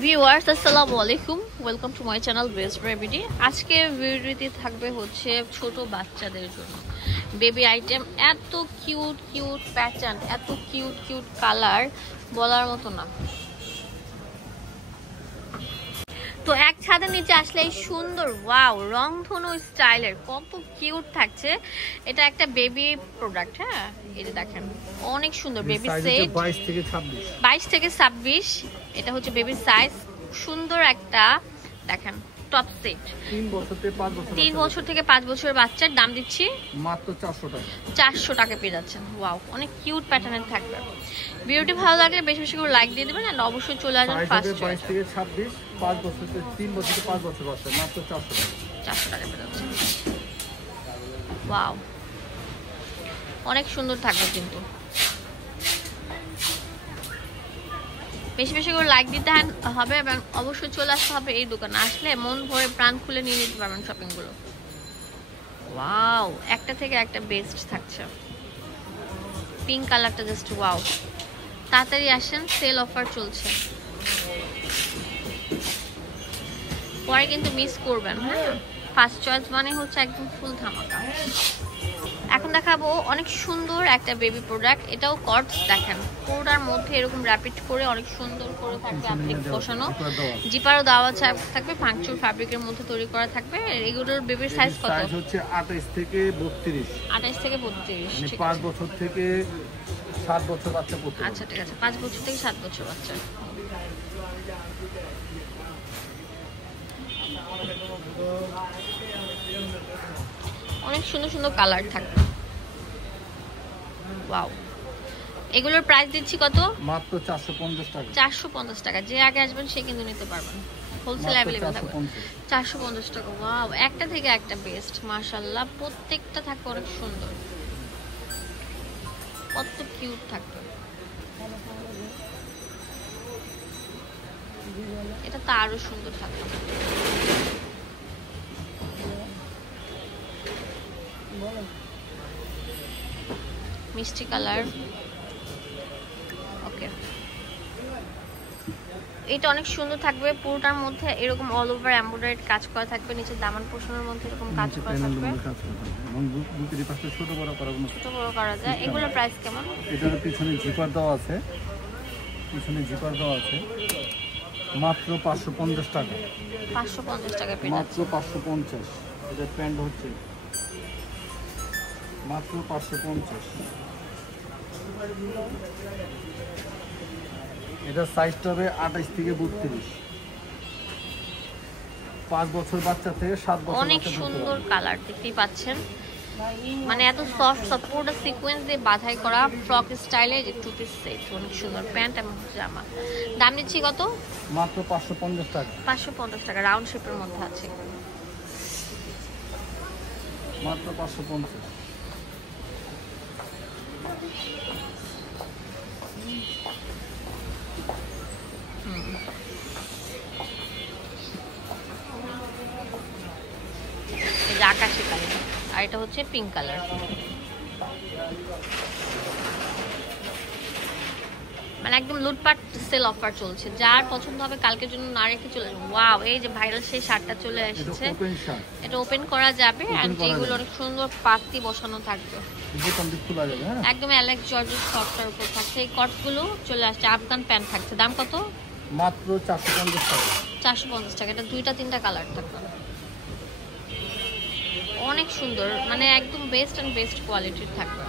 Viewers আসসালামু আলাইকুম, welcome to my channel best baby. আজকে ভিডিওটি থাকবে হচ্ছে ছোট বাচ্চাদের জন্য বেবি আইটেম। এত কিউট কিউট প্যাটার্ন, এত কিউট কিউট কালার, বলার মতো না। তো এক ছাদের নিচে আসলে এই সুন্দর ওয়াও রংধনু স্টাইলের কত কিউট থাকছে। এটা একটা বেবি প্রোডাক্ট। হ্যাঁ, এই যে দেখেন অনেক সুন্দর বেবি সেট, 22 থেকে 26। এটা হচ্ছে বেবি সাইজ, সুন্দর একটা দেখেন টপ সেট। 3 বছর থেকে 5 বছরের বাচ্চার দাম দিচ্ছি মাত্র 400 টাকা। 400 টাকা পেয়ে যাচ্ছেন। ওয়াও, অনেক কিউট প্যাটার্নের থাকবে। ভিডিওটি ভালো লাগলে বেশি বেশি করে লাইক দিয়ে দিবেন, এন্ড অবশ্যই চলে আসবেন ফার্স্ট 22 থেকে 26, 5 বছর থেকে 3 বছর থেকে 5 বছর বাচ্চা মাত্র 400 টাকা। 400 টাকা পেয়ে যাচ্ছেন। ওয়াও, অনেক সুন্দর থাকবে কিন্তু। বেশি বেশি করে লাইক দিতে হবে এবং অবশ্যই চলে আসতে হবে এই দোকানে। আসলে মন ভরে প্রাণ খুলে নিয়ে নিতে পারবেন শপিং গুলো। ওয়াও, একটা থেকে একটা বেস্ট থাকছে। পিঙ্ক কালারটা জাস্ট ওয়াও। তাড়াতাড়ি আসেন, সেল অফার চলছে, পরে কিন্তু মিস করবেন। হ্যাঁ, ফার্স্ট চয়েস মানে হচ্ছে একদম ফুল ধামাকা। এখন দেখাবো অনেক সুন্দর একটা বেবি প্রোডাক্ট। এটাও কর্ডস দেখেন, পুরোটার মধ্যে এরকম র‍্যাপিড করে অনেক সুন্দর করে থাকবে অ্যাপ্লিক বসানো, জিপারও দেওয়া থাকবে, পাংচুর ফ্যাব্রিকের মধ্যে তৈরি করা থাকবে। এগুলোর বেবির সাইজ কত? সাইজ হচ্ছে 28 থেকে 32। 28 থেকে 32, মানে 5 বছর থেকে 7 বছর বাচ্চা পড়তে। আচ্ছা ঠিক আছে, 5 বছর থেকে 7 বছর বাচ্চা। অনেক সুন্দর সুন্দর কালার থাকবে। ওয়াও, এগুলোর প্রাইস দিচ্ছি কত? মাত্র 450 টাকা। 450 টাকা। যে আগে আসবেন সে কিন্তু নিতে পারবেন, হোলসেল अवेलेबल থাকবে। 450 টাকা। ওয়াও, একটা থেকে একটা বেস্ট মাশাআল্লাহ। প্রত্যেকটা থাকবে অনেক সুন্দর, কত কিউট থাকবে। এটা তো আরো সুন্দর থাকবে। মিষ্টি কালার। ওকে, এটা অনেক সুন্দর থাকবে। পুরোটার মধ্যে এরকম অল ওভার এমব্রয়ডারি কাজ করা থাকবে, নিচে দামান পোর্শনের মধ্যে এরকম কাজ করা থাকবে। এবং দুটির পাশে ছোট বড় করা যায়। এগুলোর প্রাইস কেমন? এটার পিছনে জিপার দেওয়া আছে, মাত্র 550 টাকা। 550 টাকা পেয়ে মাত্র 550। এটা প্যান্ট হচ্ছে মাত্র 550। এটা সাইজটা হবে 28 থেকে 32। 5 বছর বাচ্চা থেকে 7 বছর। অনেক সুন্দর কালার দেখতেই পাচ্ছেন, মানে এত সফট পুরোটা সিকোয়েন্স দিয়ে বাঁধাই করা ফ্রক স্টাইলে যে টু পিস সেট। অনেক সুন্দর প্যান্ট এবং জামা। দাম নিচ্ছি কত? মাত্র 550 টাকা। 550 টাকা। রাউন্ড শেপের মধ্যে আছে, মাত্র 550। আকাশি কালার, আর এটা হচ্ছে পিঙ্ক কালার। মানে একদম লুটপাট সেল অফার চলছে। যার পছন্দ হবে কালকের জন্য না রেখে চলে যাবে। ওয়াও, এই যে ভাইরাল সেই শার্টটা চলে এসেছে। এটা ওপেন করা যাবে, এন্ড এগুলো অনেক সুন্দর পাতি বসানো থাকবে, একদম অ্যালেক্স জর্জেস সফটটার উপর থাকছে। এই কটগুলো চলে আসছে। আফগান প্যান্ট থাকছে। দাম কত? মাত্র 450 টাকা। 450 টাকা। এটা 2টা 3টা কালার থাকবে, অনেক সুন্দর, মানে একদম বেস্ট এন্ড বেস্ট কোয়ালিটির থাকবে।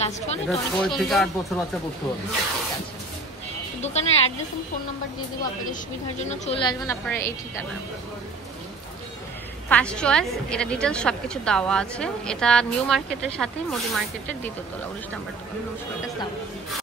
লাস্ট ওয়ান, এটা 6 থেকে 8 বছর বাচ্চা পড়তে পারবে। দোকানের অ্যাড্রেস এবং ফোন নাম্বার দিয়ে দেবো আপনাদের সুবিধার জন্য। চলে আসবেন আপনারা এই ঠিকানা। ফার্স্ট চয়েস, এটা ডিটেলস সবকিছু দেওয়া আছে। এটা নিউ মার্কেটের সাথে মোদি মার্কেটের দ্বিতীয় তলা 19 নম্বর দোকান। নমস্কার।